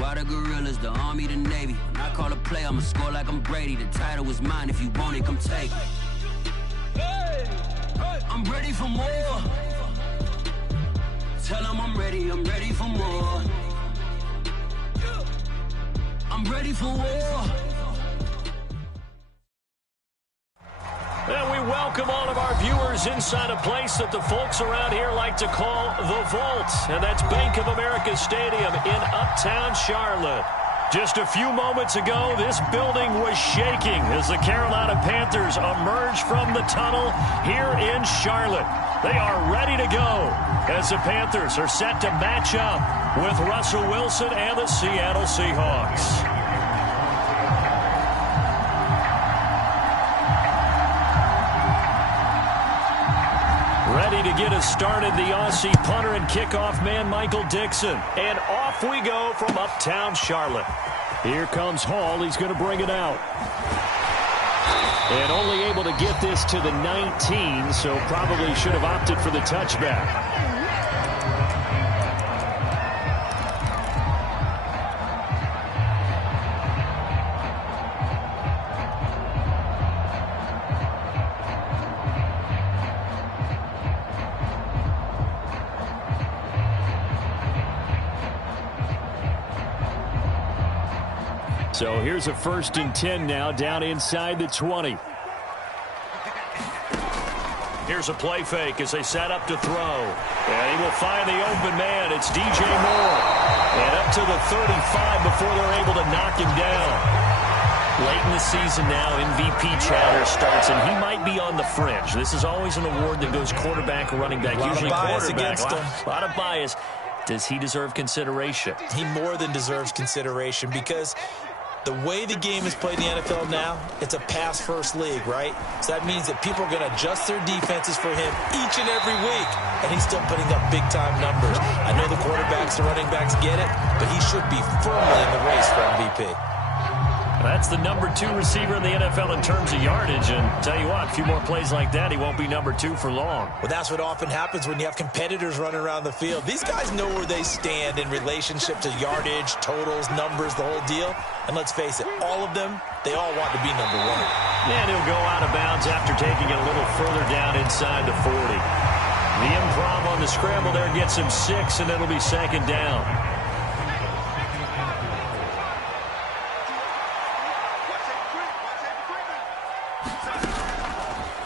Why the gorillas, the army, the navy? When I call a play, I'ma score like I'm Brady. The title is mine, if you want it, come take it. I'm ready for more. Tell them I'm ready for more. I'm ready for war. And we welcome all of our viewers inside a place that the folks around here like to call the Vault. And that's Bank of America Stadium in Uptown Charlotte. Just a few moments ago, this building was shaking as the Carolina Panthers emerged from the tunnel here in Charlotte. They are ready to go as the Panthers are set to match up with Russell Wilson and the Seattle Seahawks. Ready to get us started, the Aussie punter and kickoff man, Michael Dixon. And off we go from Uptown Charlotte. Here comes Hall. He's going to bring it out. And only able to get this to the 19, so probably should have opted for the touchback. So here's a 1st and 10 now, down inside the 20. Here's a play fake as they set up to throw. And he will find the open man. It's DJ Moore. And up to the 35 before they're able to knock him down. Late in the season now, MVP chatter starts, and he might be on the fringe. This is always an award that goes quarterback, running back, usually quarterback. A lot of bias. Does he deserve consideration? He more than deserves consideration because the way the game is played in the NFL now, it's a pass-first league, right? So that means that people are going to adjust their defenses for him each and every week, and he's still putting up big-time numbers. I know the quarterbacks, the running backs get it, but he should be firmly in the race for MVP. That's the number 2 receiver in the NFL in terms of yardage, and tell you what, a few more plays like that, he won't be number 2 for long. Well, that's what often happens when you have competitors running around the field. These guys know where they stand in relationship to yardage, totals, numbers, the whole deal. And let's face it, all of them, they all want to be number 1. And he'll go out of bounds after taking it a little further down inside the 40. The improv on the scramble there gets him 6, and it'll be 2nd down.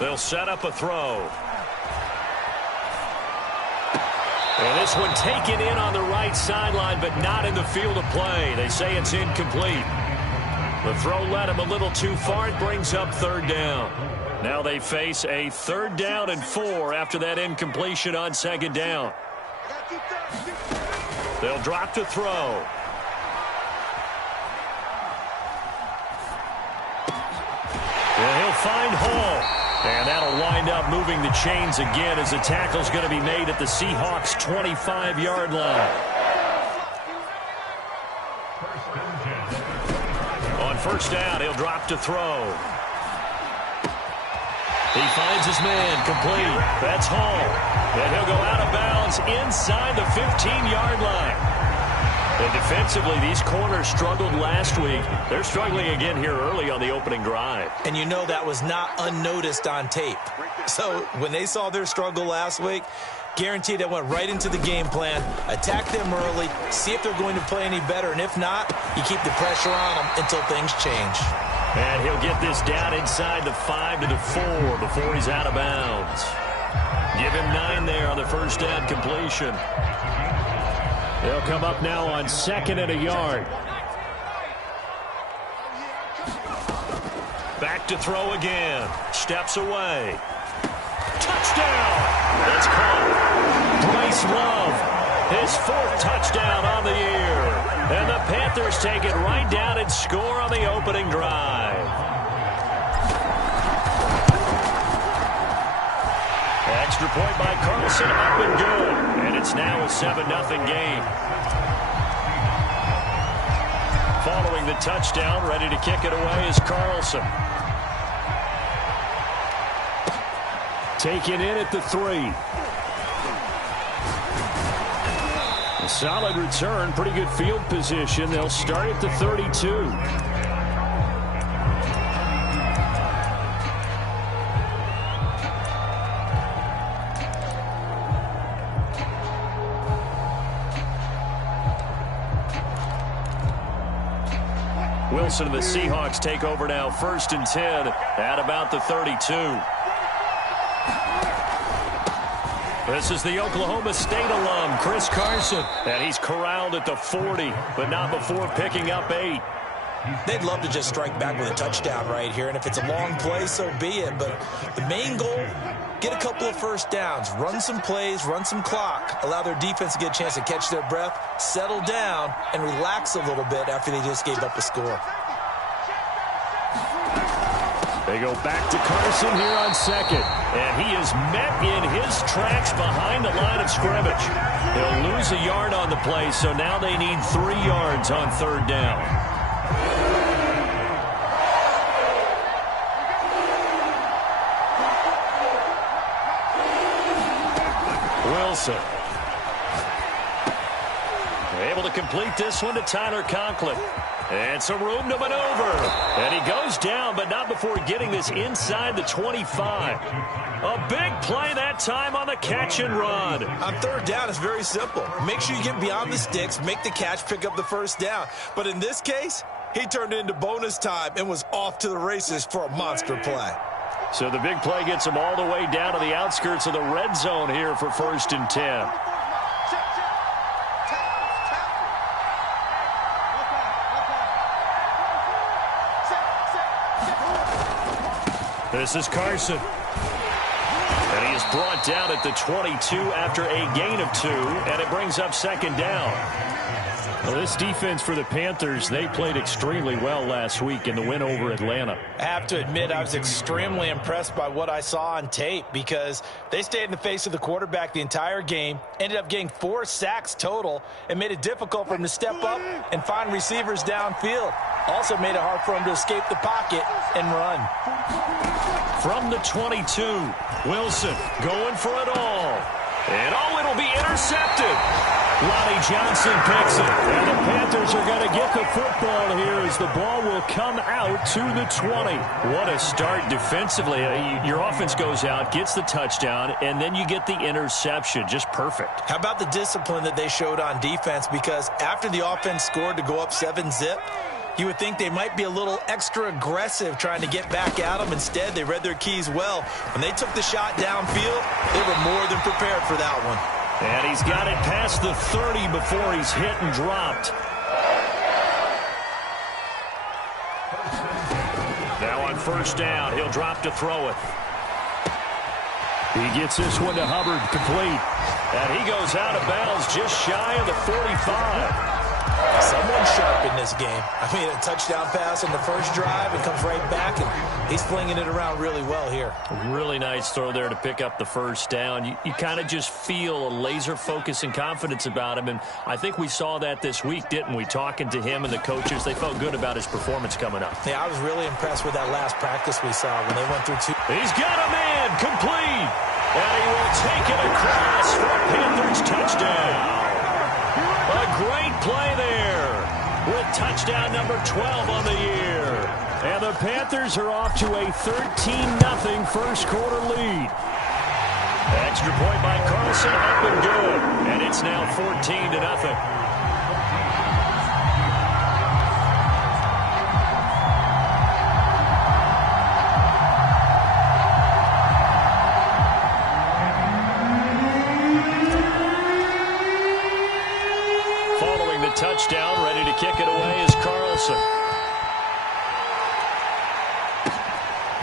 They'll set up a throw. And this one taken in on the right sideline, but not in the field of play. They say it's incomplete. The throw led him a little too far. It brings up 3rd down. Now they face a 3rd down and 4 after that incompletion on 2nd down. They'll drop to throw. And he'll find Hall. And that'll wind up moving the chains again as the tackle's going to be made at the Seahawks' 25-yard line. On 1st down, he'll drop to throw. He finds his man, complete. That's Hall. And he'll go out of bounds inside the 15-yard line. And defensively, these corners struggled last week. They're struggling again here early on the opening drive. And you know that was not unnoticed on tape. So when they saw their struggle last week, guaranteed they went right into the game plan, attack them early, see if they're going to play any better. And if not, you keep the pressure on them until things change. And he'll get this down inside the 5 to the 4 before he's out of bounds. Give him 9 there on the 1st down completion. They'll come up now on 2nd and a yard. Back to throw again. Steps away. Touchdown! That's caught. Bryce Love, his 4th touchdown on the year. And the Panthers take it right down and score on the opening drive. Extra point by Carlson, up and good. And it's now a 7-0 game. Following the touchdown, ready to kick it away is Carlson. Taken in at the 3. A solid return, pretty good field position. They'll start at the 32. Wilson and the Seahawks take over now, 1st and 10 at about the 32. This is the Oklahoma State alum, Chris Carson. And he's corralled at the 40, but not before picking up 8. They'd love to just strike back with a touchdown right here, and if it's a long play, so be it. But the main goal, get a couple of first downs, run some plays, run some clock, allow their defense to get a chance to catch their breath, settle down, and relax a little bit after they just gave up a score. They go back to Carson here on 2nd, and he is met in his tracks behind the line of scrimmage. He'll lose a yard on the play, so now they need 3 yards on 3rd down. Wilson. Able to complete this one to Tyler Conklin. And some room to maneuver. And he goes down, but not before getting this inside the 25. A big play that time on the catch and run. On 3rd down, it's very simple. Make sure you get beyond the sticks, make the catch, pick up the 1st down. But in this case, he turned it into bonus time and was off to the races for a monster play. So the big play gets him all the way down to the outskirts of the red zone here for 1st and 10. This is Carson. And he is brought down at the 22 after a gain of 2, and it brings up 2nd down. Well, this defense for the Panthers, they played extremely well last week in the win over Atlanta. I have to admit, I was extremely impressed by what I saw on tape because they stayed in the face of the quarterback the entire game, ended up getting 4 sacks total, and made it difficult for him to step up and find receivers downfield. Also made it hard for him to escape the pocket and run. From the 22, Wilson going for it all. And it'll be intercepted. Lonnie Johnson picks it. And the Panthers are going to get the football here as the ball will come out to the 20. What a start defensively. Your offense goes out, gets the touchdown, and then you get the interception. Just perfect. How about the discipline that they showed on defense? Because after the offense scored to go up 7-zip, you would think they might be a little extra aggressive trying to get back at them. Instead, they read their keys well. When they took the shot downfield, they were more than prepared for that one. And he's got it past the 30 before he's hit and dropped. Now on 1st down, he'll drop to throw it. He gets this one to Hubbard, complete. And he goes out of bounds just shy of the 45. Someone sharp in this game. I mean, a touchdown pass in the first drive and comes right back, and he's flinging it around really well here. Really nice throw there to pick up the 1st down. You kind of just feel a laser focus and confidence about him, and I think we saw that this week, didn't we? Talking to him and the coaches, they felt good about his performance coming up. Yeah, I was really impressed with that last practice we saw when they went through 2. He's got a man, complete, and he will take it across for a Panthers touchdown. A great play there with touchdown number 12 on the year. And the Panthers are off to a 13-0 first quarter lead. Extra point by Carlson, up and good. And it's now 14-0. Touchdown, ready to kick it away is Carlson.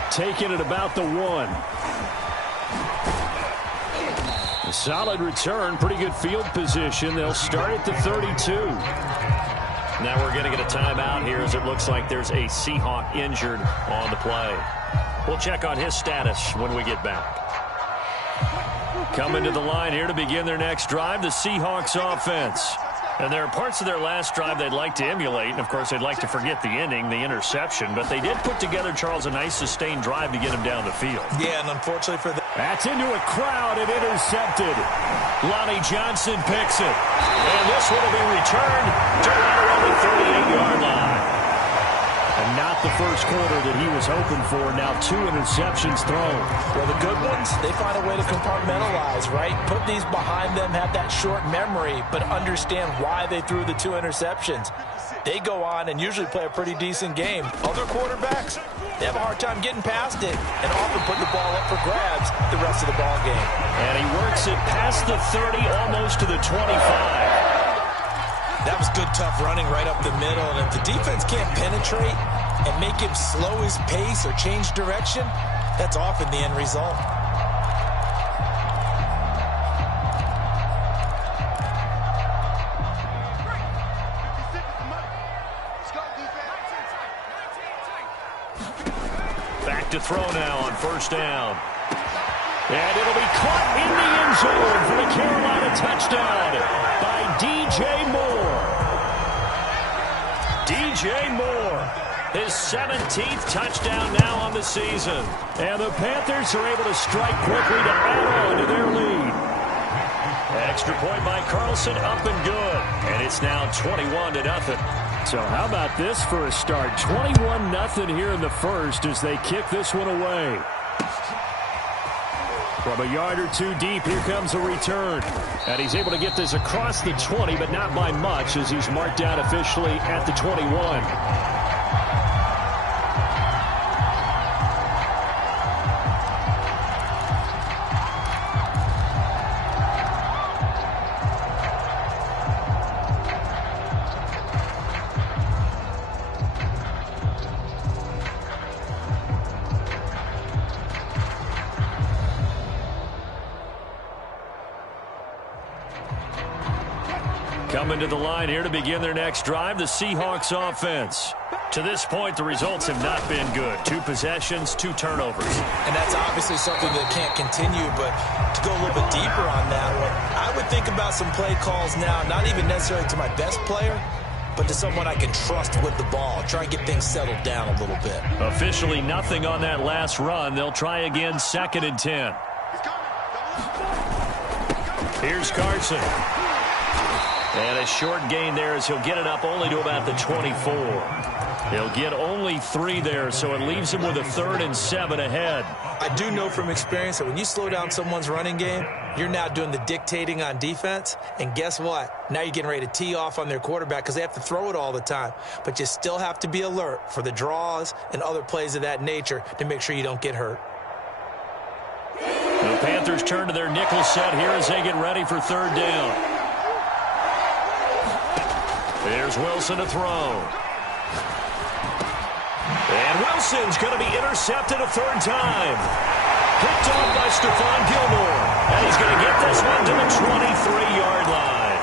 Taking it about the 1. A solid return, pretty good field position. They'll start at the 32. Now we're going to get a timeout here as it looks like there's a Seahawk injured on the play. We'll check on his status when we get back. Coming to the line here to begin their next drive, the Seahawks offense. And there are parts of their last drive they'd like to emulate. And, of course, they'd like to forget the ending, the interception. But they did put together, Charles, a nice sustained drive to get him down the field. Yeah, and unfortunately for them. That's into a crowd and intercepted. Lonnie Johnson picks it. And this one will be returned to right around the 38-yard line. And not the first quarter that he was hoping for. Now 2 interceptions thrown. Well, the good ones, they find a way to compartmentalize, right? Put these behind them, have that short memory, but understand why they threw the 2 interceptions. They go on and usually play a pretty decent game. Other quarterbacks, they have a hard time getting past it and often put the ball up for grabs the rest of the ball game. And he works it past the 30, almost to the 25. That was good, tough running right up the middle. And if the defense can't penetrate and make him slow his pace or change direction, that's often the end result. Back to throw now on first down. And it'll be caught in the end zone for the Carolina touchdown by DJ Moore. DJ Moore, his 17th touchdown now on the season. And the Panthers are able to strike quickly to add on to their lead. Extra point by Carlson, up and good. And it's now 21-0. So how about this for a start? 21-0 here in the first as they kick this one away. From a yard or 2 deep, here comes a return. And he's able to get this across the 20, but not by much as he's marked down officially at the 21. Coming to the line here to begin their next drive, the Seahawks offense. To this point, the results have not been good. 2 possessions, 2 turnovers. And that's obviously something that can't continue, but to go a little bit deeper on that one, I would think about some play calls now, not even necessarily to my best player, but to someone I can trust with the ball. Try and get things settled down a little bit. Officially nothing on that last run. They'll try again, 2nd and 10. Here's Carson. And a short gain there as he'll get it up only to about the 24. He'll get only 3 there, so it leaves him with a 3rd and 7 ahead. I do know from experience that when you slow down someone's running game, you're now doing the dictating on defense. And guess what? Now you're getting ready to tee off on their quarterback because they have to throw it all the time. But you still have to be alert for the draws and other plays of that nature to make sure you don't get hurt. The Panthers turn to their nickel set here as they get ready for 3rd down. There's Wilson to throw. And Wilson's going to be intercepted a 3rd time. Picked off by Stephon Gilmore. And he's going to get this one to the 23-yard line.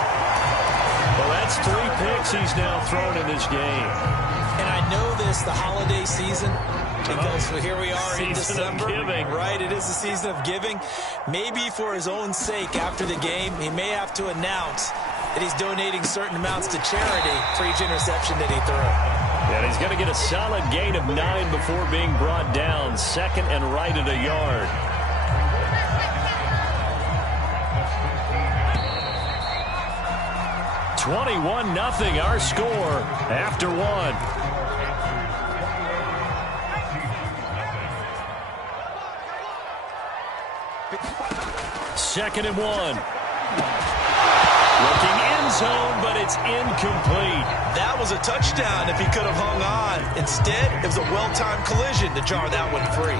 Well, that's 3 picks he's now thrown in this game. And I know this, the holiday season, because here we are in December. Right, it is the season of giving. Maybe for his own sake after the game, he may have to announce that he's donating certain amounts to charity for each interception that he threw. And he's going to get a solid gain of 9 before being brought down. 2nd and right at a yard. (21-0) our score after 1. 2nd and 1. Looking end zone, but it's incomplete. That was a touchdown if he could have hung on. Instead, it was a well-timed collision to jar that one free.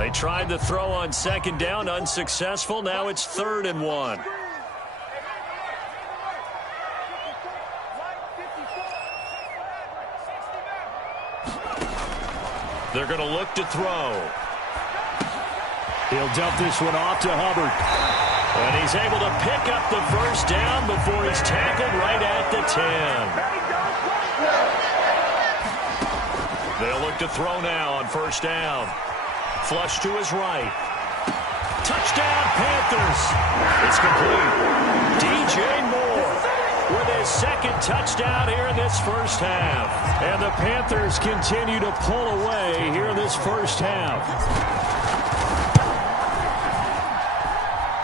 They tried the throw on 2nd down, unsuccessful. Now it's 3rd and 1. They're going to look to throw. He'll dump this one off to Hubbard. And he's able to pick up the 1st down before he's tackled right at the 10. They'll look to throw now on 1st down. Flush to his right. Touchdown, Panthers. It's complete. DJ Moore with his 2nd touchdown here in this first half. And the Panthers continue to pull away here in this first half.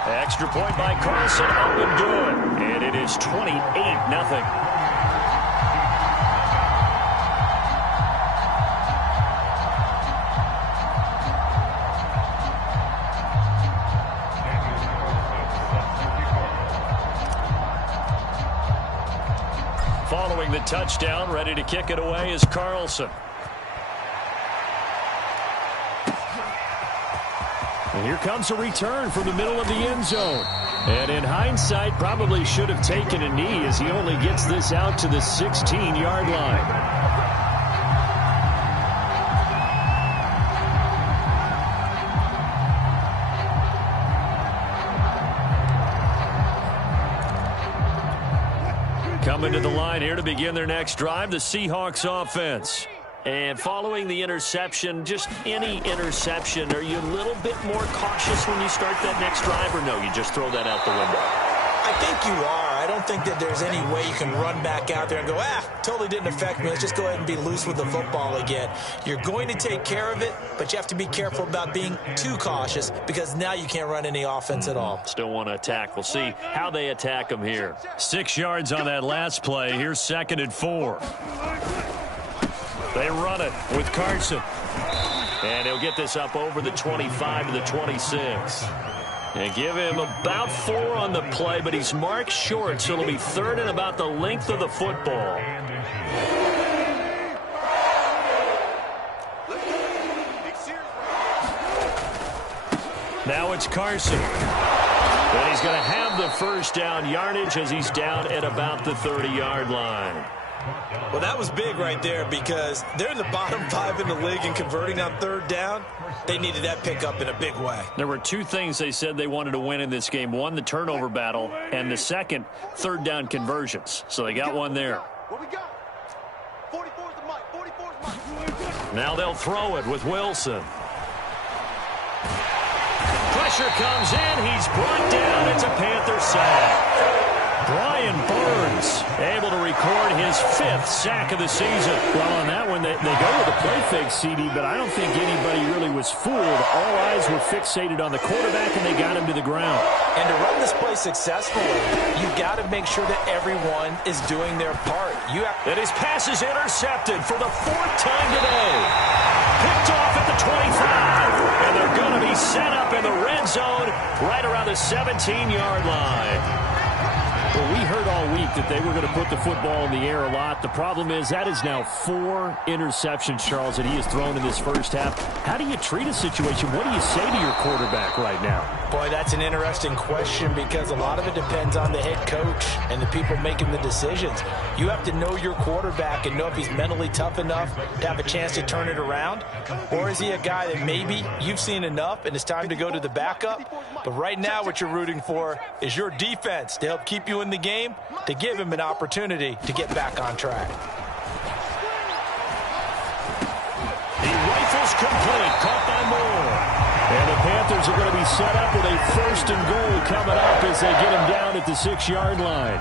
Extra point by Carlson, up and good. And it is 28-0. Following the touchdown, ready to kick it away is Carlson. And here comes a return from the middle of the end zone. And in hindsight, probably should have taken a knee as he only gets this out to the 16-yard line. Coming to the line here to begin their next drive, the Seahawks offense. And following the interception, just any interception, are you a little bit more cautious when you start that next drive, or no, you just throw that out the window? I think you are. I don't think that there's any way you can run back out there and go, totally didn't affect me. Let's just go ahead and be loose with the football again. You're going to take care of it, but you have to be careful about being too cautious because now you can't run any offense at all. Still want to attack. We'll see how they attack them here. 6 yards on that last play. Here's 2nd and 4. They run it with Carson. And he'll get this up over the 25 to the 26. And give him about 4 on the play, but he's marked short, so it'll be 3rd and about the length of the football. Now it's Carson. And he's going to have the first down yardage as he's down at about the 30-yard line. Well, that was big right there because they're in the bottom 5 in the league and converting on 3rd down. They needed that pickup in a big way. There were 2 things they said they wanted to win in this game. One, the turnover battle, and the second, 3rd down conversions. So they got one there. What we got? 44's the mic. 44's mic. Now they'll throw it with Wilson. Pressure comes in. He's brought down. It's a Panther sack. Brian Burns able to record his 5th sack of the season. Well, on that one, they go with a play fake, CD, but I don't think anybody really was fooled. All eyes were fixated on the quarterback, and they got him to the ground. And to run this play successfully, you've got to make sure that everyone is doing their part. And his pass is intercepted for the 4th time today. Picked off at the 25. And they're going to be set up in the red zone right around the 17-yard line. Well, we heard all week that they were going to put the football in the air a lot. The problem is that is now 4 interceptions, Charles, that he has thrown in this first half. How do you treat a situation? What do you say to your quarterback right now? Boy, that's an interesting question because a lot of it depends on the head coach and the people making the decisions. You have to know your quarterback and know if he's mentally tough enough to have a chance to turn it around, or is he a guy that maybe you've seen enough and it's time to go to the backup? But right now what you're rooting for is your defense to help keep you in the game, to give him an opportunity to get back on track. The rifle's complete, caught by Moore. And the Panthers are going to be set up with a 1st and goal coming up as they get him down at the 6-yard line.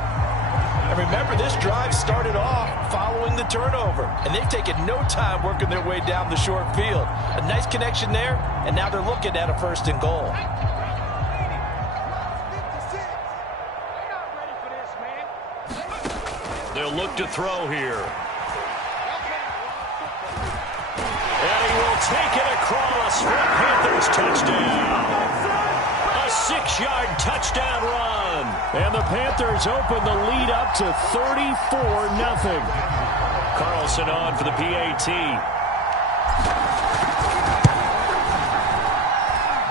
And remember, this drive started off following the turnover, and they've taken no time working their way down the short field. A nice connection there, and now they're looking at a 1st and goal. They'll look to throw here. And he will take it across for a Panthers touchdown. A 6-yard touchdown run. And the Panthers open the lead up to 34-0. Carlson on for the PAT.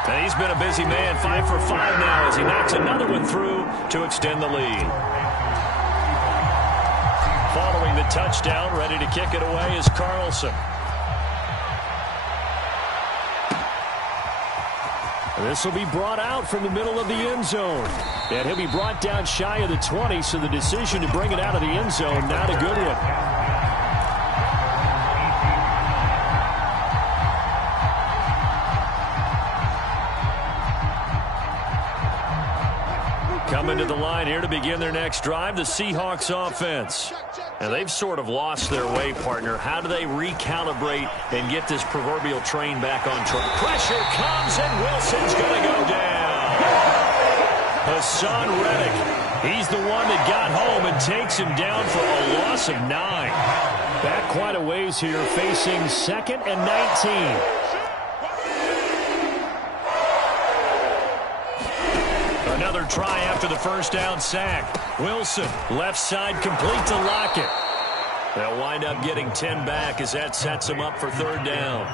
And he's been a busy man, 5 for 5 now as he knocks another one through to extend the lead. Following the touchdown, ready to kick it away is Carlson. This will be brought out from the middle of the end zone. And he'll be brought down shy of the 20, so the decision to bring it out of the end zone, not a good one. Coming to the line here to begin their next drive, the Seahawks offense. And they've sort of lost their way, partner. How do they recalibrate and get this proverbial train back on track? Pressure comes, and Wilson's going to go down. Hassan Reddick. He's the one that got home and takes him down for a loss of 9. Back quite a ways here, facing 2nd and 19. Another try after the first down sack. Wilson, left side complete to Lockett. They'll wind up getting 10 back as that sets them up for 3rd down.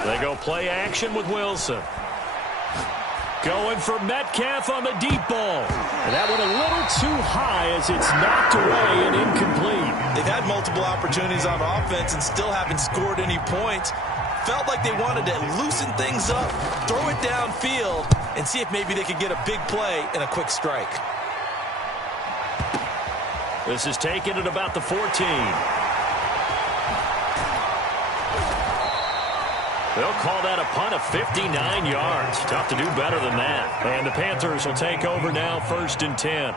They go play action with Wilson. Going for Metcalf on the deep ball. And that went a little too high as it's knocked away and incomplete. They've had multiple opportunities on offense and still haven't scored any points. Felt like they wanted to loosen things up, throw it downfield, and see if maybe they could get a big play and a quick strike. This is taken at about the 14. They'll call that a punt of 59 yards. Tough to do better than that. And the Panthers will take over now, 1st and 10.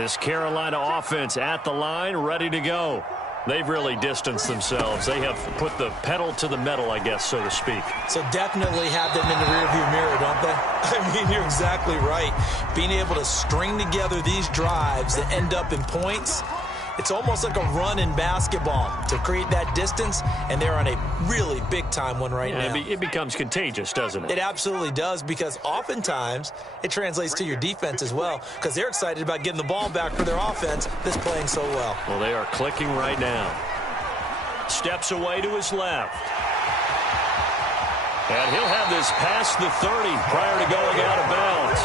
This Carolina offense at the line, ready to go. They've really distanced themselves. They have put the pedal to the metal, I guess, so to speak. So definitely have them in the rearview mirror, don't they? I mean, you're exactly right. Being able to string together these drives that end up in points, it's almost like a run in basketball to create that distance, and they're on a really big-time one right now. It becomes contagious, doesn't it? It absolutely does, because oftentimes it translates to your defense as well, because they're excited about getting the ball back for their offense that's playing so well. Well, they are clicking right now. Steps away to his left. And he'll have this past the 30 prior to going out of bounds.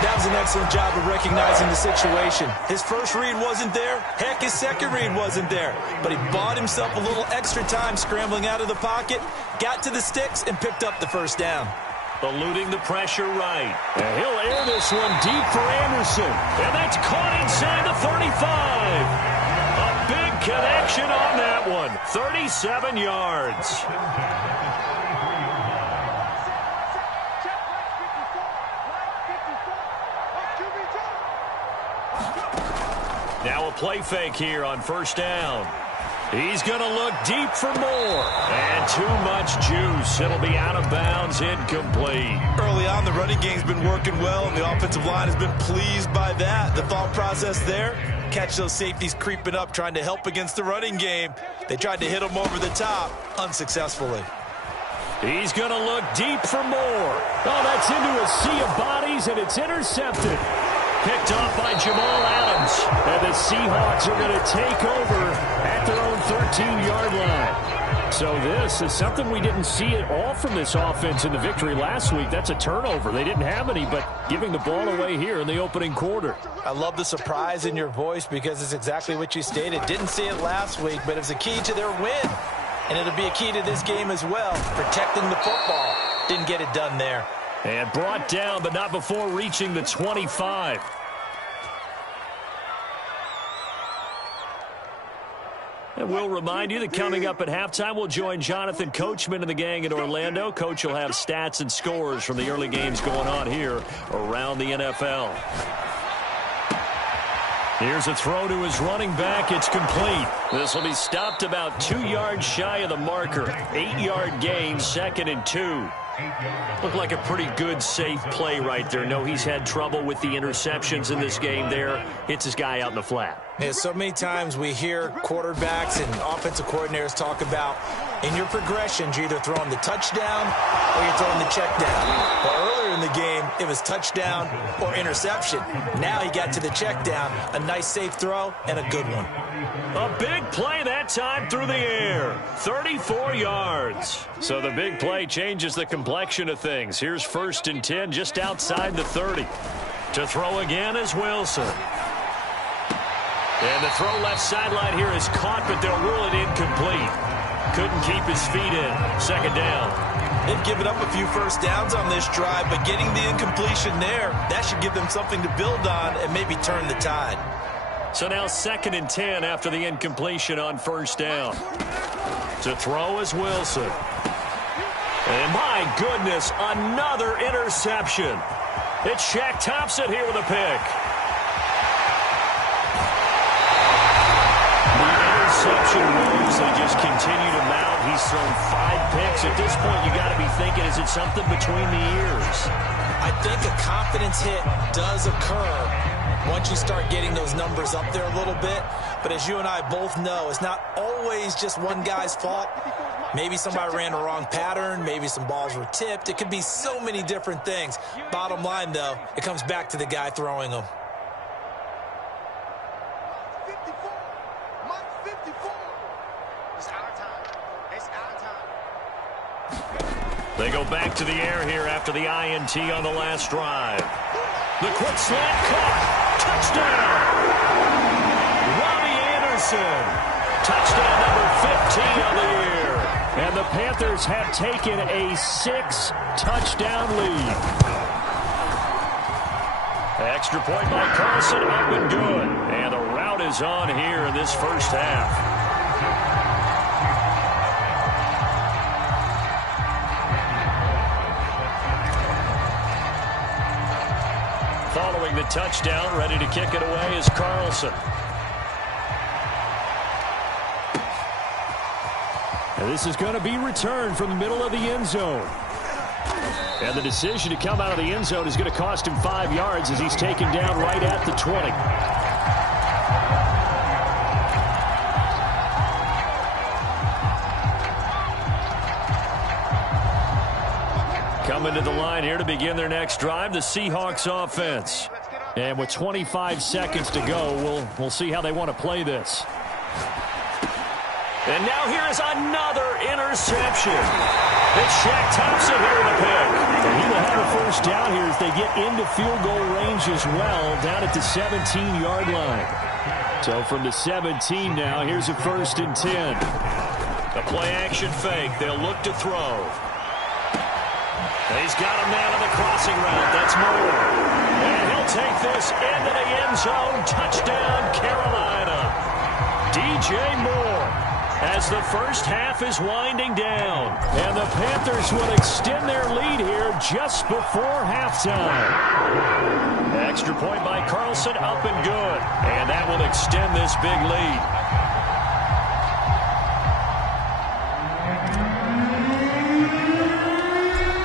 That was an excellent job of recognizing the situation. His first read wasn't there. Heck, his second read wasn't there. But he bought himself a little extra time scrambling out of the pocket, got to the sticks, and picked up the first down. Eluding the pressure right. And he'll air this one deep for Anderson. And that's caught inside the 35. A big connection on that one. 37 yards. Now a play fake here on 1st down. He's going to look deep for more. And too much juice. It'll be out of bounds, incomplete. Early on, the running game's been working well, and the offensive line has been pleased by that. The thought process there, catch those safeties creeping up, trying to help against the running game. They tried to hit them over the top, unsuccessfully. He's going to look deep for more. Oh, that's into a sea of bodies, and it's intercepted. Picked off by Jamal Adams. And the Seahawks are going to take over at their own 13-yard line. So this is something we didn't see at all from this offense in the victory last week. That's a turnover. They didn't have any, but giving the ball away here in the opening quarter. I love the surprise in your voice because it's exactly what you stated. Didn't see it last week, but it was a key to their win. And it'll be a key to this game as well, protecting the football. Didn't get it done there. And brought down, but not before reaching the 25. And we'll remind you that coming up at halftime, we'll join Jonathan Coachman and the gang in Orlando. Coach will have stats and scores from the early games going on here around the NFL. Here's a throw to his running back. It's complete. This will be stopped about 2 yards shy of the marker. 8-yard gain, 2nd and 2. Looked like a pretty good, safe play right there. No, he's had trouble with the interceptions in this game there. Hits his guy out in the flat. Yeah, so many times we hear quarterbacks and offensive coordinators talk about in your progressions, you're either throwing the touchdown or you're throwing the check down. Well, earlier in the game, it was touchdown or interception. Now he got to the check down. A nice, safe throw and a good one. A big play that time through the air. 34 yards. So the big play changes the complexion of things. Here's 1st and 10 just outside the 30. To throw again is Wilson. And the throw left sideline here is caught, but they'll rule it incomplete. Couldn't keep his feet in. 2nd down. They've given up a few first downs on this drive, but getting the incompletion there, that should give them something to build on and maybe turn the tide. So now 2nd and 10 after the incompletion on first down. To throw is Wilson. And my goodness, another interception. It's Shaq Thompson here with a pick. The interception moves, they just continue to mount. He's thrown 5 picks. At this point, you got to be thinking, is it something between the ears? I think a confidence hit does occur once you start getting those numbers up there a little bit. But as you and I both know, it's not always just one guy's fault. Maybe somebody ran the wrong pattern. Maybe some balls were tipped. It could be so many different things. Bottom line, though, it comes back to the guy throwing them. They go back to the air here after the INT on the last drive. The quick slant caught. Touchdown. Robbie Anderson. Touchdown number 15 on the year. And the Panthers have taken a 6-touchdown lead. Extra point by Carlson, up and good. And the route is on here in this first half. Following the touchdown, ready to kick it away is Carlson. And this is going to be returned from the middle of the end zone. And the decision to come out of the end zone is going to cost him 5 yards as he's taken down right at the 20. Coming to the line here to begin their next drive, the Seahawks offense. And with 25 seconds to go, we'll see how they want to play this. And now here is another interception. It's Shaq Thompson here with a pick. And he will have a first down here as they get into field goal range as well, down at the 17-yard line. So from the 17 now, here's a 1st and 10. The play-action fake. They'll look to throw. He's got a man on the crossing route. That's Moore. And he'll take this into the end zone. Touchdown, Carolina. DJ Moore, as the first half is winding down. And the Panthers will extend their lead here just before halftime. Extra point by Carlson, up and good. And that will extend this big lead.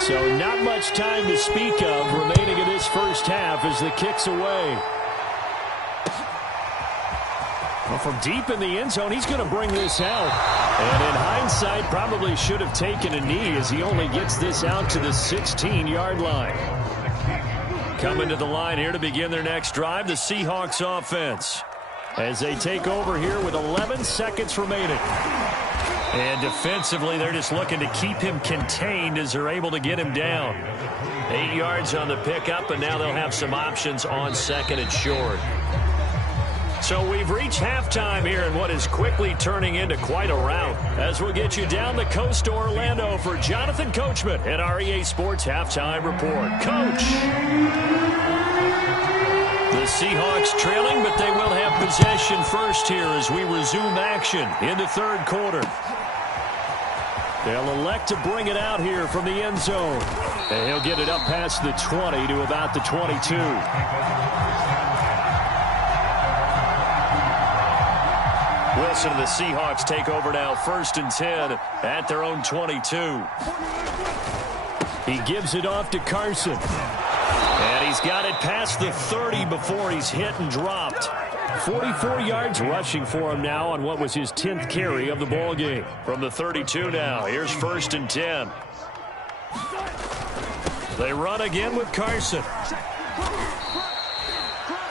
So not much time to speak of remaining in this first half as the kick's away. Well, from deep in the end zone, he's going to bring this out. And in hindsight, probably should have taken a knee as he only gets this out to the 16-yard line. Coming to the line here to begin their next drive, the Seahawks offense. As they take over here with 11 seconds remaining. And defensively, they're just looking to keep him contained as they're able to get him down. 8 yards on the pickup, and now they'll have some options on 2nd and short. So we've reached halftime here in what is quickly turning into quite a rout. As we'll get you down the coast to Orlando for Jonathan Coachman at our EA Sports Halftime Report. Coach! The Seahawks trailing, but they will have possession first here as we resume action in the 3rd quarter. They'll elect to bring it out here from the end zone. And he'll get it up past the 20 to about the 22. Wilson and the Seahawks take over now, 1st and 10 at their own 22. He gives it off to Carson. And he's got it past the 30 before he's hit and dropped. 44 yards rushing for him now on what was his 10th carry of the ball game. From the 32 now, here's 1st and 10. They run again with Carson.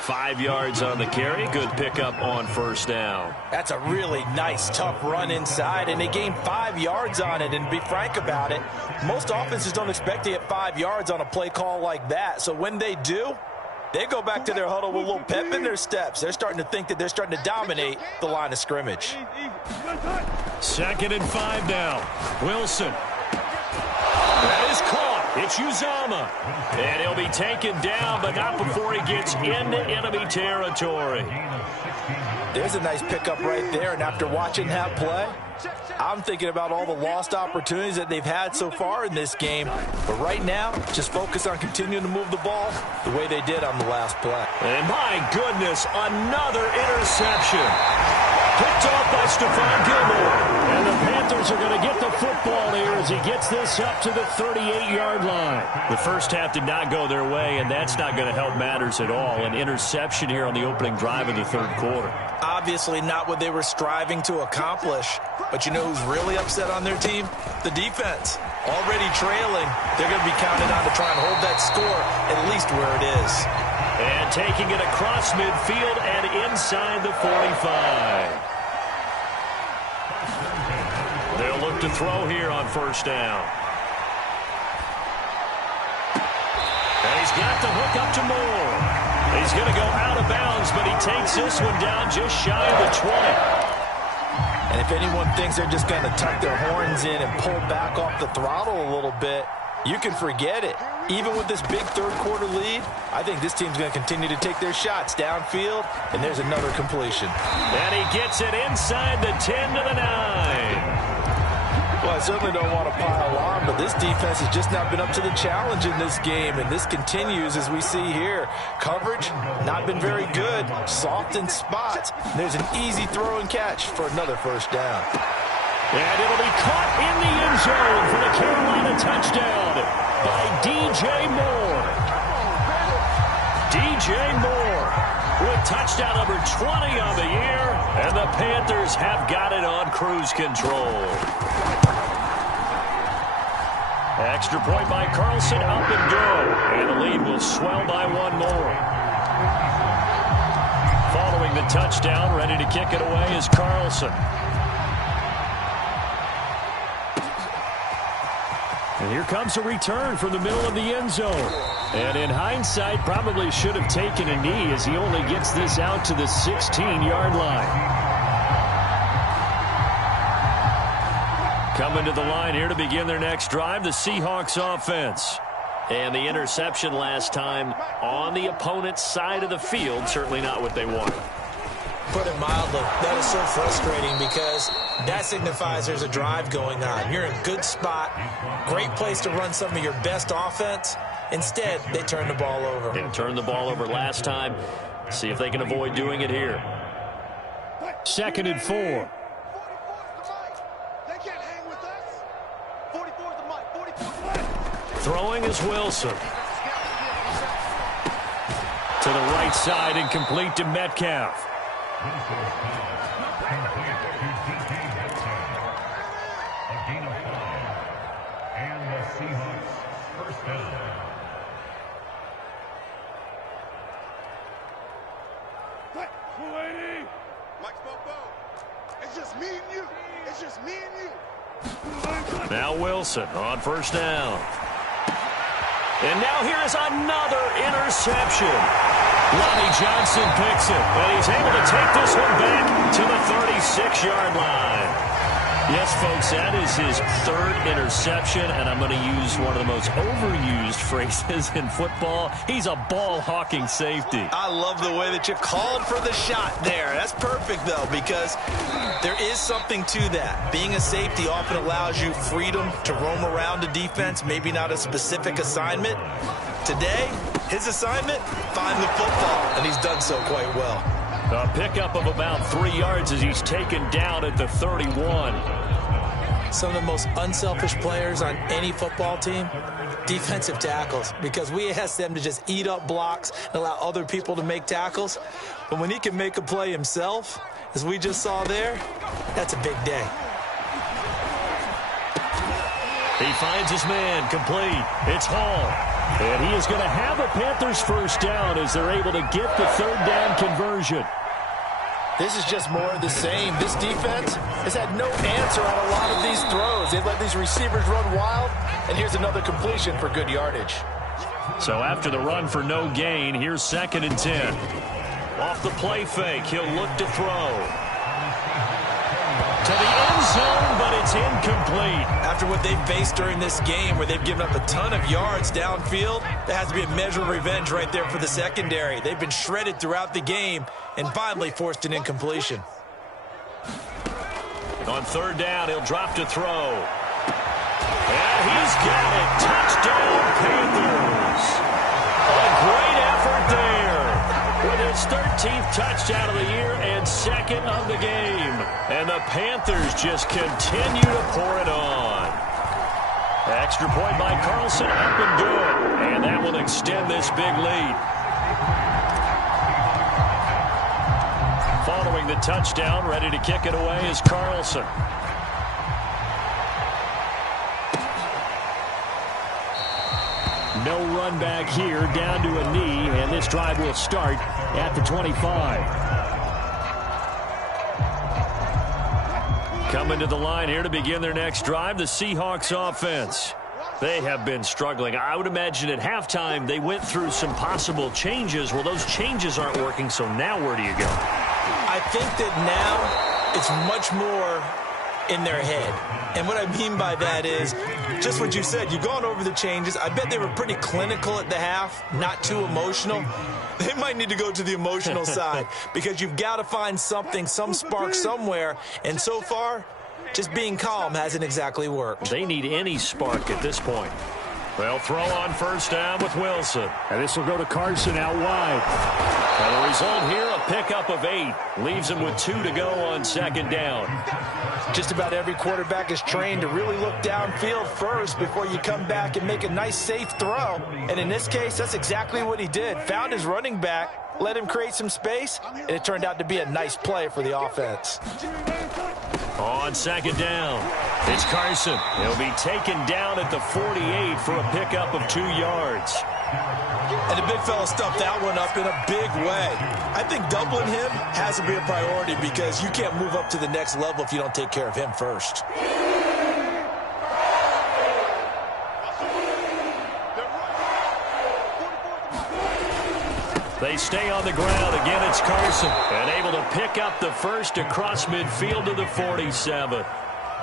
5 yards on the carry. Good pickup on 1st down. That's a really nice, tough run inside, and they gained 5 yards on it. And to be frank about it, most offenses don't expect to get 5 yards on a play call like that. So when they do, they go back to their huddle with a little pep in their steps. They're starting to think that they're starting to dominate the line of scrimmage. 2nd and 5 now. Wilson. That is caught. It's Uzomah. And he'll be taken down, but not before he gets into enemy territory. There's a nice pickup right there, and after watching that play, I'm thinking about all the lost opportunities that they've had so far in this game. But right now, just focus on continuing to move the ball the way they did on the last play. And my goodness, another interception. Picked off by Stephon Gilmore. And the Panthers are going to get the football here as he gets this up to the 38-yard line. The first half did not go their way, and that's not going to help matters at all. An interception here on the opening drive of the third quarter. Obviously not what they were striving to accomplish. But you know who's really upset on their team? The defense. Already trailing. They're going to be counted on to try and hold that score at least where it is. And taking it across midfield and inside the 45. They'll look to throw here on first down. And he's got the hook up to Moore. He's going to go out of bounds, but he takes this one down just shy of the 20. And if anyone thinks they're just going to tuck their horns in and pull back off the throttle a little bit, you can forget it. Even with this big third-quarter lead, I think this team's going to continue to take their shots downfield, and there's another completion. And he gets it inside the 10 to the 9. Well, I certainly don't want to pile on, but this defense has just not been up to the challenge in this game, and this continues as we see here. Coverage, not been very good. Soft in spots. There's an easy throw and catch for another first down. And it'll be caught in the end zone for the Carolina touchdown by DJ Moore. DJ Moore with touchdown number 20 on the year, and the Panthers have got it on cruise control. Extra point by Carlson, up and go. And the lead will swell by one more. Following the touchdown, ready to kick it away is Carlson. And here comes a return from the middle of the end zone. And in hindsight, probably should have taken a knee as he only gets this out to the 16-yard line. Coming to the line here to begin their next drive, the Seahawks offense. And the interception last time on the opponent's side of the field, certainly not what they wanted. Put it mildly, that is so frustrating because that signifies there's a drive going on. You're in a good spot, great place to run some of your best offense. Instead, they turn the ball over. They turned the ball over last time. See if they can avoid doing it here. 2nd and 4. Throwing is Wilson. To the right side and complete to Metcalf. And the Seahawks first down. Mike Bobo. It's just me and you. It's just me and you. Now Wilson on first down. And now here is another interception. Lonnie Johnson picks it, and he's able to take this one back to the 36-yard line. Yes, folks, that is his 3rd interception, and I'm going to use one of the most overused phrases in football. He's a ball-hawking safety. I love the way that you called for the shot there. That's perfect, though, because there is something to that. Being a safety often allows you freedom to roam around a defense, maybe not a specific assignment. Today, his assignment, find the football, and he's done so quite well. A pickup of about 3 yards as he's taken down at the 31. Some of the most unselfish players on any football team, defensive tackles, because we ask them to just eat up blocks and allow other people to make tackles. But when he can make a play himself, as we just saw there, that's a big day. He finds his man complete. It's Hall. And he is going to have a Panthers first down as they're able to get the 3rd down conversion. This is just more of the same. This defense has had no answer on a lot of these throws. They've let these receivers run wild, and here's another completion for good yardage. So after the run for no gain, here's 2nd and 10. Off the play fake, he'll look to throw. To the end zone, but it's incomplete. After what they've faced during this game, where they've given up a ton of yards downfield, there has to be a measure of revenge right there for the secondary. They've been shredded throughout the game and finally forced an incompletion. On third down, he'll drop to throw. And he's got it. Touchdown, Panthers. A great effort there. With his 13th touchdown of the year and second of the game. And the Panthers just continue to pour it on. Extra point by Carlson, up and good. And that will extend this big lead. Following the touchdown, ready to kick it away is Carlson. No run back here, down to a knee, and this drive will start at the 25. Coming to the line here to begin their next drive, the Seahawks offense. They have been struggling. I would imagine at halftime they went through some possible changes. Well, those changes aren't working, so now where do you go? I think that now it's much more in their head. And what I mean by that is just what you said. You've gone over the changes. I bet they were pretty clinical at the half, not too emotional. They might need to go to the emotional side because you've got to find something, some spark somewhere. And so far, just being calm hasn't exactly worked. They need any spark at this point. They'll throw on first down with Wilson. And this will go to Carson out wide. And the result here, a pickup of 8. Leaves him with 2 to go on second down. Just about every quarterback is trained to really look downfield first before you come back and make a nice, safe throw. And in this case, that's exactly what he did. Found his running back, let him create some space, and it turned out to be a nice play for the offense. On second down, it's Carson. He'll be taken down at the 48 for a pickup of 2 yards. And the big fella stuffed that one up in a big way. I think doubling him has to be a priority because you can't move up to the next level if you don't take care of him first. They stay on the ground. Again, it's Carson. And able to pick up the first across midfield to the 47.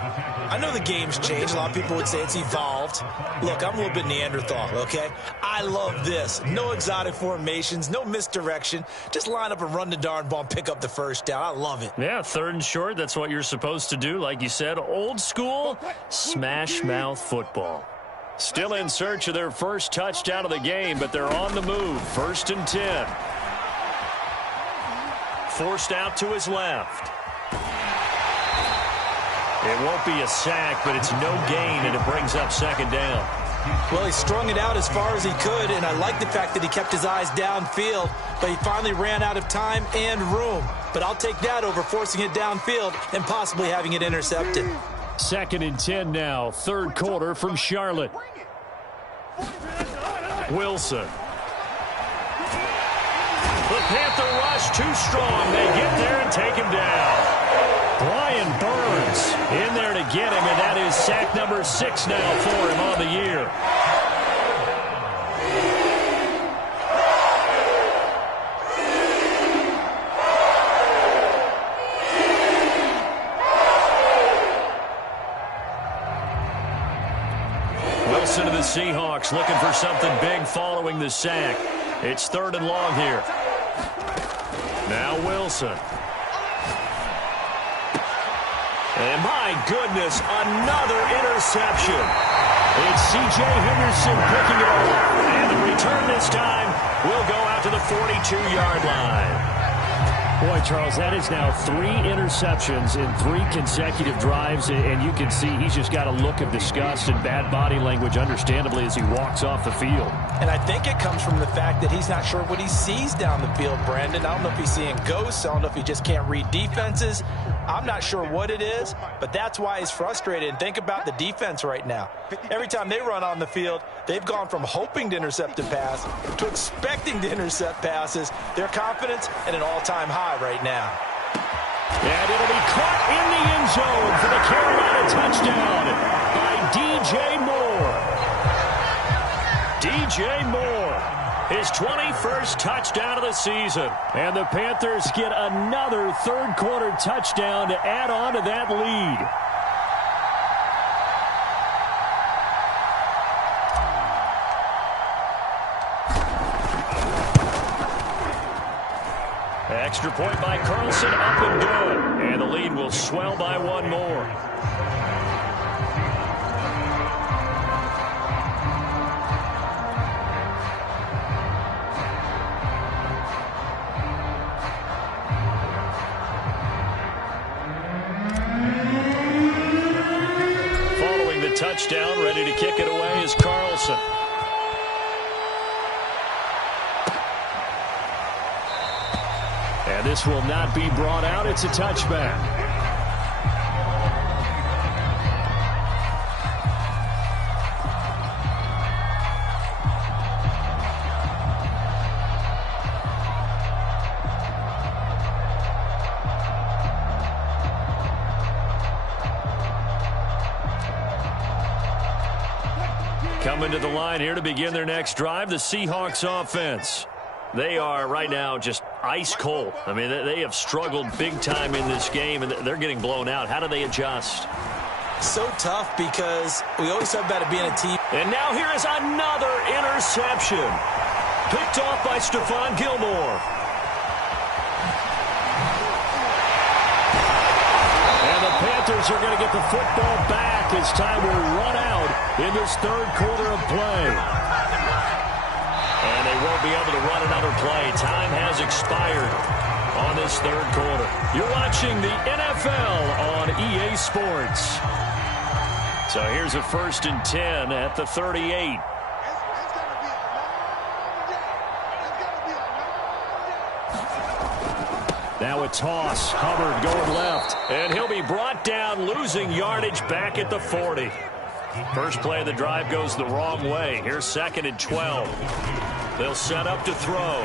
I know the game's changed. A lot of people would say it's evolved. Look, I'm a little bit Neanderthal, okay? I love this. No exotic formations, no misdirection. Just line up and run the darn ball and pick up the first down. I love it. Yeah, third and short. That's what you're supposed to do. Like you said, old school, smash mouth football. Still in search of their first touchdown of the game, but they're on the move. 1st and 10. Forced out to his left. It won't be a sack, but it's no gain, and it brings up second down. Well, he strung it out as far as he could, and I like the fact that he kept his eyes downfield, but he finally ran out of time and room. But I'll take that over forcing it downfield and possibly having it intercepted. 2nd and 10 now, third quarter from Charlotte. Wilson. The Panther rush too strong. They get there and take him down. Brian Burns in there to get him, and that is sack number 6 now for him on the year. Wilson to the Seahawks looking for something big following the sack. It's 3rd and long here. Now Wilson. And my goodness, another interception. It's C.J. Henderson picking it up. And the return this time will go out to the 42-yard line. Boy, Charles, that is now 3 interceptions in 3 consecutive drives, and you can see he's just got a look of disgust and bad body language, understandably, as he walks off the field. And I think it comes from the fact that he's not sure what he sees down the field, Brandon. I don't know if he's seeing ghosts. I don't know if he just can't read defenses. I'm not sure what it is, but that's why he's frustrated. And think about the defense right now. Every time they run on the field, they've gone from hoping to intercept a pass to expecting to intercept passes. Their confidence at an all-time high right now. And it'll be caught in the end zone for the Carolina touchdown by D.J. Moore. D.J. Moore his 21st touchdown of the season. And the Panthers get another third-quarter touchdown to add on to that lead. Extra point by Carlson, up and good. And the lead will swell by one more. Following the touchdown, ready to kick it away is Carlson. And this will not be brought out. It's a touchback. Coming to the line here to begin their next drive, the Seahawks offense. They are right now just ice cold. I mean, they have struggled big time in this game, and they're getting blown out. How do they adjust? So tough because we always talk about it being a team. And now here is another interception. Picked off by Stephon Gilmore. And the Panthers are going to get the football back as time will run out in this third quarter of play. And they won't be able to run another play. Time has expired on this third quarter. You're watching the NFL on EA Sports. So here's a 1st and 10 at the 38. Now a toss. Hubbard going left. And he'll be brought down, losing yardage back at the 40. First play of the drive goes the wrong way. Here's 2nd and 12. They'll set up to throw.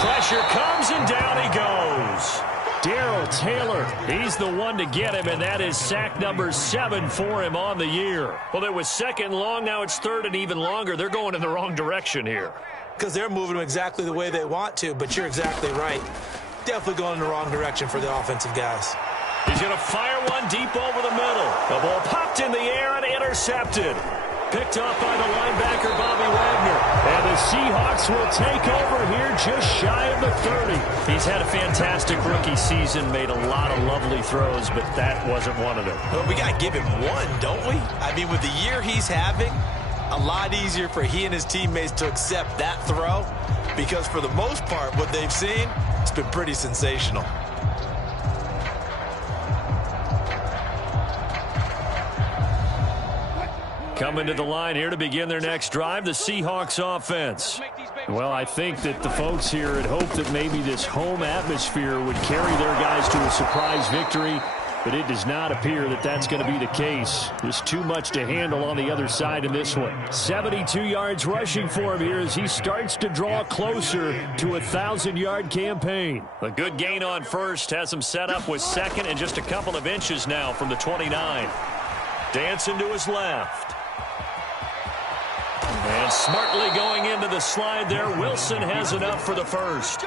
Pressure comes, and down he goes. Darrell Taylor, he's the one to get him, and that is sack number 7 for him on the year. Well, it was 2nd and long. Now it's 3rd and even longer. They're going in the wrong direction here. Because they're moving them exactly the way they want to, but you're exactly right. Definitely going in the wrong direction for the offensive guys. He's going to fire one deep over the middle. The ball popped in the air and intercepted. Picked up by the linebacker, Bobby Wagner. And the Seahawks will take over here just shy of the 30. He's had a fantastic rookie season, made a lot of lovely throws, but that wasn't one of them. Well, we got to give him one, don't we? I mean, with the year he's having, a lot easier for he and his teammates to accept that throw because for the most part, what they've seen, it's been pretty sensational. Coming to the line here to begin their next drive, the Seahawks offense. Well, I think that the folks here had hoped that maybe this home atmosphere would carry their guys to a surprise victory, but it does not appear that that's going to be the case. There's too much to handle on the other side in this one. 72 yards rushing for him here as he starts to draw closer to a 1,000-yard campaign. A good gain on first has him set up with 2nd and just a couple of inches now from the 29. Dancing to his left. And smartly going into the slide there, Wilson has enough for the first.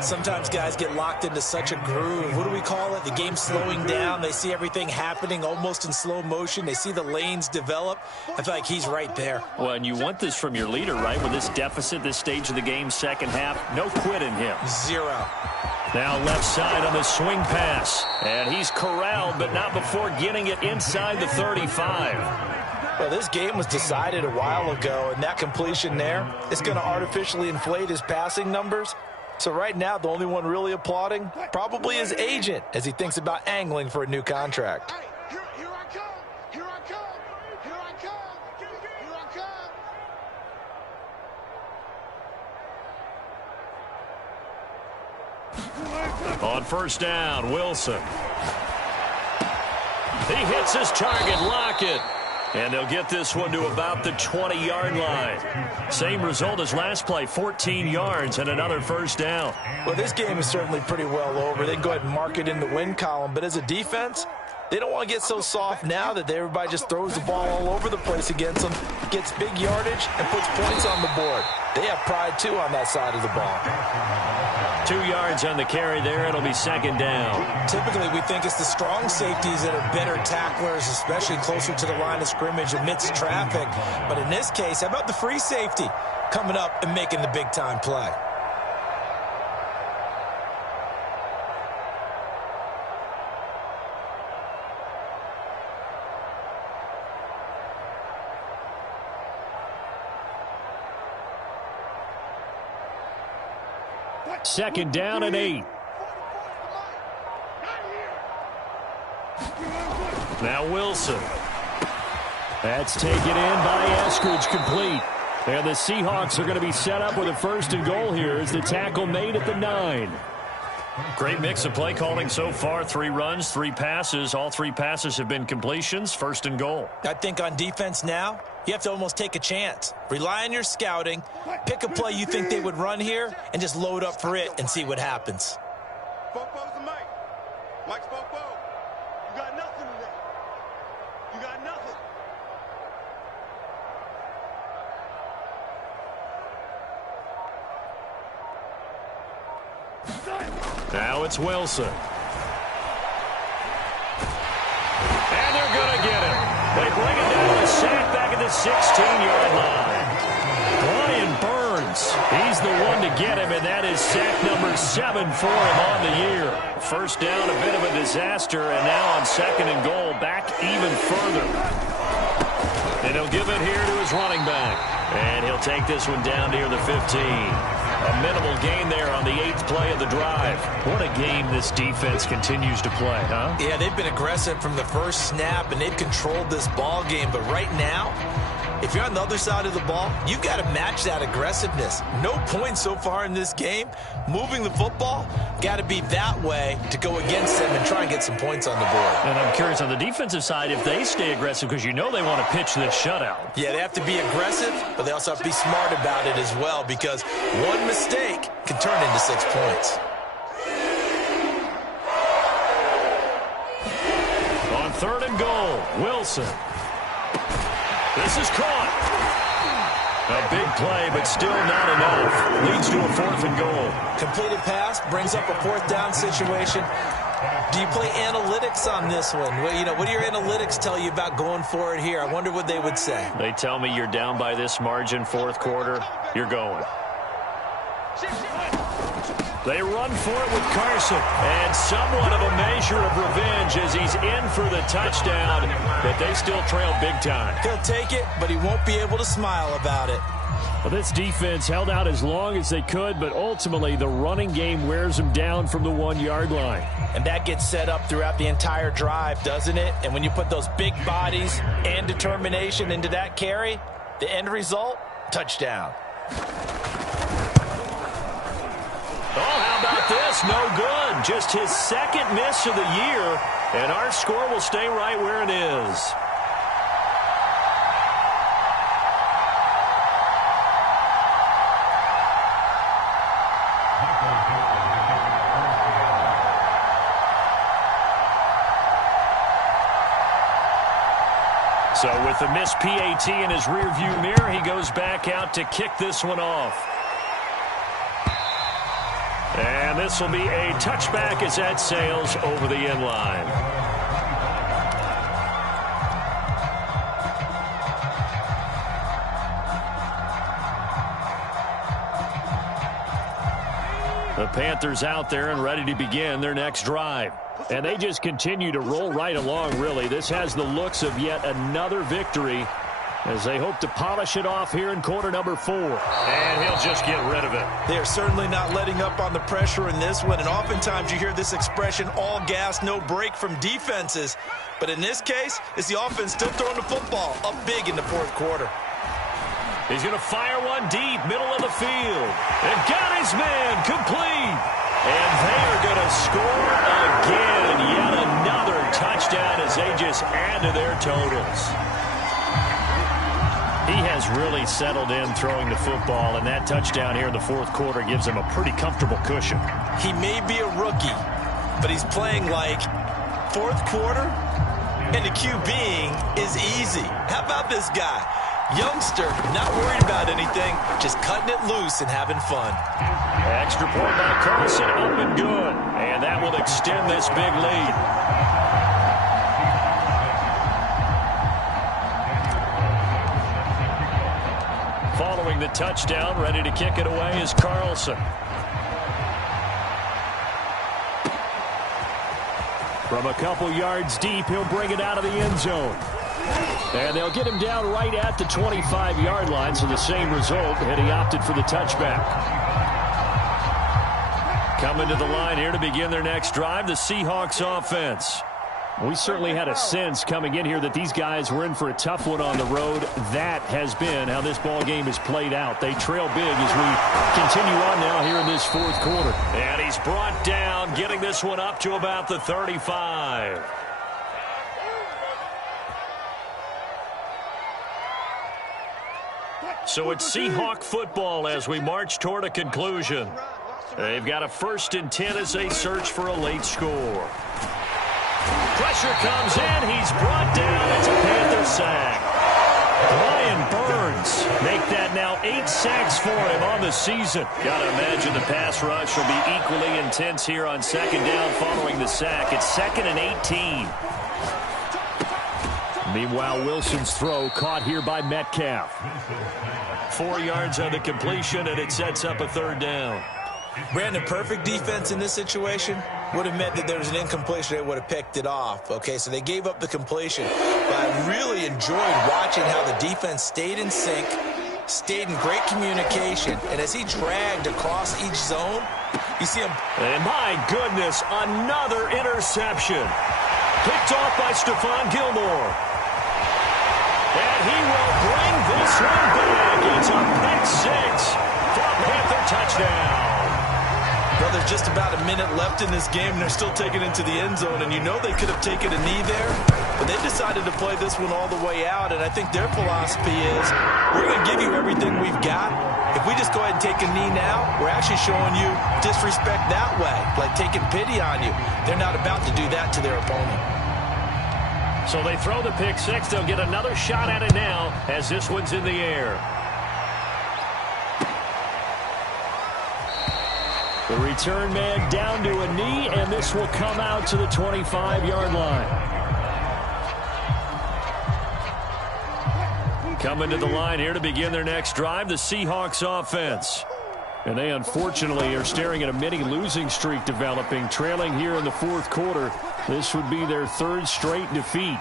Sometimes guys get locked into such a groove. What do we call it? The game slowing down. They see everything happening almost in slow motion. They see the lanes develop. I feel like he's right there. Well, and you want this from your leader, right? With this deficit, this stage of the game, second half, no quit in him. 0. Now left side on the swing pass. And he's corralled, but not before getting it inside the 35. Well, this game was decided a while ago, and that completion there is going to artificially inflate his passing numbers. So right now, the only one really applauding probably his agent as he thinks about angling for a new contract. Here I come. Here I come. Here I come. Here I come. On first down, Wilson. He hits his target, Lockett. And they'll get this one to about the 20-yard line. Same result as last play, 14 yards and another first down. Well, this game is certainly pretty well over. They can go ahead and mark it in the win column. But as a defense, They don't want to get so soft now that everybody just throws the ball all over the place against them, gets big yardage, and puts points on the board. They have pride, too, on that side of the ball. 2 yards on the carry there. It'll be second down. Typically, we think it's the strong safeties that are better tacklers, especially closer to the line of scrimmage amidst traffic. But in this case, how about the free safety coming up and making the big-time play? Second down and 8. Now Wilson. That's taken in by Eskridge, complete. And the Seahawks are going to be set up with a first and goal here as the tackle made at the 9. Great mix of play calling so far. 3 runs, 3 passes. All 3 passes have been completions. First and goal. I think on defense now, you have to almost take a chance. Rely on your scouting. Pick a play you think they would run here and just load up for it and see what happens. Bobo's the Mike. Mike's Bobo. You got nothing today. You got nothing. Now it's Wilson. And they're going to get him. They bring it down to a sack back at the 16-yard line. Brian Burns, he's the one to get him, and that is sack number 7 for him on the year. First down, a bit of a disaster, and now on second and goal, back even further. And he'll give it here to his running back. And he'll take this one down near the 15. A minimal gain there on the 8th play of the drive. What a game this defense continues to play, huh? Yeah, they've been aggressive from the first snap, and they've controlled this ball game. But right now, if you're on the other side of the ball, you've got to match that aggressiveness. No points so far in this game. Moving the football, got to be that way to go against them and try and get some points on the board. And I'm curious on the defensive side if they stay aggressive, because you know they want to pitch this shutout. Yeah, they have to be aggressive, but they also have to be smart about it as well, because one mistake can turn into 6 points. On third and goal, Wilson. This is caught. A big play, but still not enough. Leads to a 4th and goal. Completed pass brings up a 4th down situation. Do you play analytics on this one? Well, you know, what do your analytics tell you about going for it here? I wonder what they would say. They tell me you're down by this margin, 4th quarter. You're going. They run for it with Carson. And somewhat of a measure of revenge as he's in for the touchdown, but they still trail big time. He'll take it, but he won't be able to smile about it. Well, this defense held out as long as they could, but ultimately the running game wears them down from the 1-yard line. And that gets set up throughout the entire drive, doesn't it? And when you put those big bodies and determination into that carry, the end result, touchdown. Oh, how about this? No good. Just his 2nd miss of the year, and our score will stay right where it is. So with the missed PAT in his rearview mirror, he goes back out to kick this one off. And this will be a touchback as that sails over the end line. The Panthers out there and ready to begin their next drive. And they just continue to roll right along, really. This has the looks of yet another victory as they hope to polish it off here in quarter number 4. And he'll just get rid of it. They are certainly not letting up on the pressure in this one, and oftentimes you hear this expression, all gas, no break from defenses. But in this case, it's the offense still throwing the football up big in the 4th quarter. He's going to fire one deep, middle of the field. And got his man, complete. And they are going to score again. Yet another touchdown as they just add to their totals. He has really settled in throwing the football, and that touchdown here in the 4th quarter gives him a pretty comfortable cushion. He may be a rookie, but he's playing like fourth quarter, and the QBing is easy. How about this guy? Youngster, not worried about anything, just cutting it loose and having fun. Extra point by Carson, up and good. And that will extend this big lead. Following the touchdown, ready to kick it away is Carlson. From a couple yards deep, he'll bring it out of the end zone. And they'll get him down right at the 25-yard line, so the same result, and he opted for the touchback. Coming to the line here to begin their next drive, the Seahawks offense. We certainly had a sense coming in here that these guys were in for a tough one on the road. That has been how this ball game is played out. They trail big as we continue on now here in this fourth quarter. And he's brought down, getting this one up to about the 35. So it's Seahawk football as we march toward a conclusion. They've got a 1st and 10 as they search for a late score. Pressure comes in. He's brought down. It's a Panther sack. Brian Burns make that now 8 sacks for him on the season. Got to imagine the pass rush will be equally intense here on 2nd down following the sack. It's 2nd and 18. Meanwhile, Wilson's throw caught here by Metcalf. 4 yards on the completion, and it sets up a 3rd down. Brandon, perfect defense in this situation would have meant that there was an incompletion. They would have picked it off. Okay, so they gave up the completion. But I really enjoyed watching how the defense stayed in sync, stayed in great communication, and as he dragged across each zone, you see him. And my goodness, another interception. Picked off by Stephon Gilmore. And he will bring this one back. It's a pick 6 for a Panther touchdown. Well, there's just about a minute left in this game, and they're still taking it to the end zone. And you know they could have taken a knee there, but they decided to play this one all the way out. And I think their philosophy is, we're going to give you everything we've got. If we just go ahead and take a knee now, we're actually showing you disrespect that way, like taking pity on you. They're not about to do that to their opponent. So they throw the pick 6. They'll get another shot at it now as this one's in the air. The return man down to a knee, and this will come out to the 25-yard line. Coming to the line here to begin their next drive, the Seahawks offense. And they unfortunately are staring at a mini losing streak developing, trailing here in the fourth quarter. This would be their 3rd straight defeat.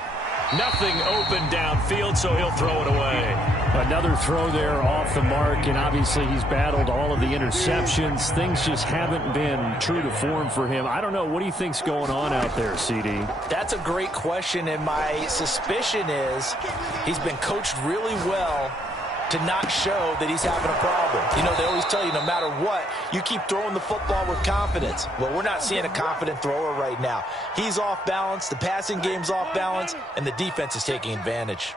Nothing open downfield, so he'll throw it away. Another throw there off the mark, and obviously he's battled all of the interceptions. Things just haven't been true to form for him. I don't know. What do you think's going on out there, CD? That's a great question, and my suspicion is he's been coached really well to not show that he's having a problem. You know, they always tell you no matter what, you keep throwing the football with confidence. Well, we're not seeing a confident thrower right now. He's off balance, the passing game's off balance, and the defense is taking advantage.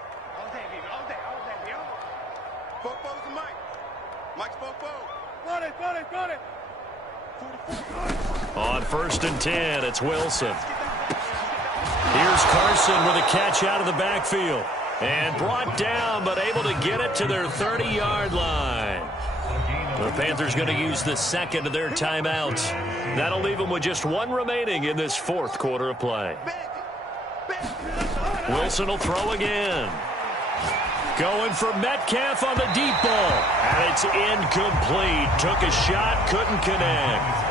On 1st and 10, it's Wilson. Here's Carson with a catch out of the backfield. And brought down, but able to get it to their 30-yard line. The Panthers going to use the 2nd of their timeouts. That'll leave them with just 1 remaining in this 4th quarter of play. Wilson will throw again. Going for Metcalf on the deep ball. And it's incomplete. Took a shot, couldn't connect.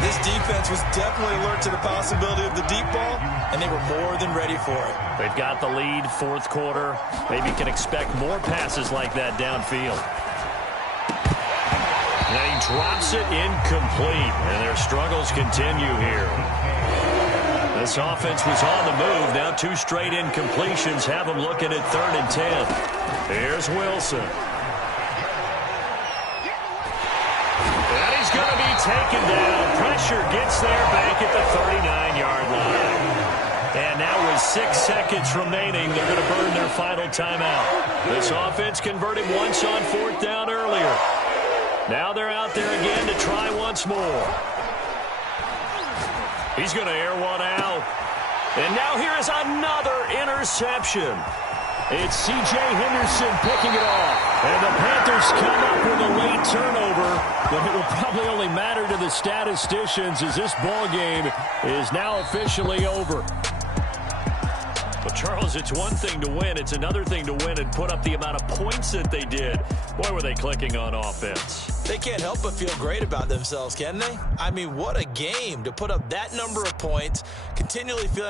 This defense was definitely alert to the possibility of the deep ball, and they were more than ready for it. They've got the lead, 4th quarter. Maybe can expect more passes like that downfield. And he drops it incomplete, and their struggles continue here. This offense was on the move. Now 2 straight incompletions have them looking at 3rd and 10. Here's Wilson. And he's going to be taken down. Pressure gets there back at the 39-yard line. And now with 6 seconds remaining, they're going to burn their final timeout. This offense converted once on 4th down earlier. Now they're out there again to try once more. He's going to air one out. And now here is another interception. It's C.J. Henderson picking it off. And the Panthers come up with a late turnover, but it will probably only matter to the statisticians as this ball game is now officially over. But, Charles, it's one thing to win. It's another thing to win and put up the amount of points that they did. Boy, were they clicking on offense. They can't help but feel great about themselves, can they? I mean, what a game to put up that number of points, continually feeling